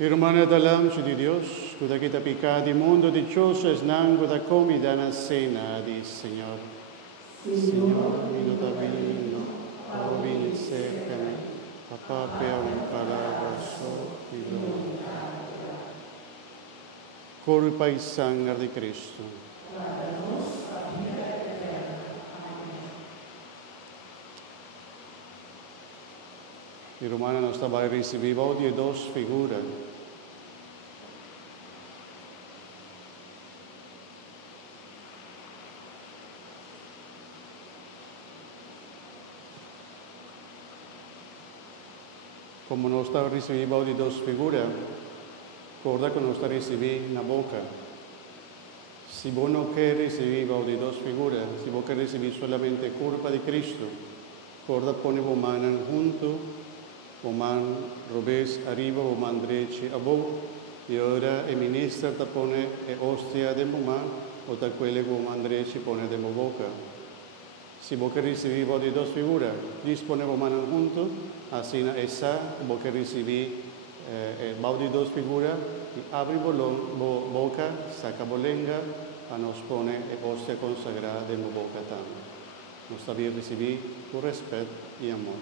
Irmã dalam de Deus, cuida que te pecado mundo dichoso es nango da comida na cena, diz Senhor. Senhor, minuta vino, ao vini secame, papà per un calabro di Corpo e sangue di Cristo. Il Romano non stava a ricevere odio dos figure. Como non sta a ricevere odio dos figure, ricorda che non sta a ricevere na boca. Si vos no queres recibir odio dos figuras, si vos queres recibir solamente culpa de Cristo, ricorda pone vos manan junto, o man robes arriba, o man dreche a bo, e ora e ministra ta pone e ostia de man, o ta quelle o man dreche pone de mo boca. Si vos que recibir vos de dos figuras, dispone vos manan junto, así na esa, vos que recibir vos de dos figuras, y abre bo boca, saca bolenga, a nos pone e ostia consagrada de mo boca tam. Nos sabia recibir por respeto y amor.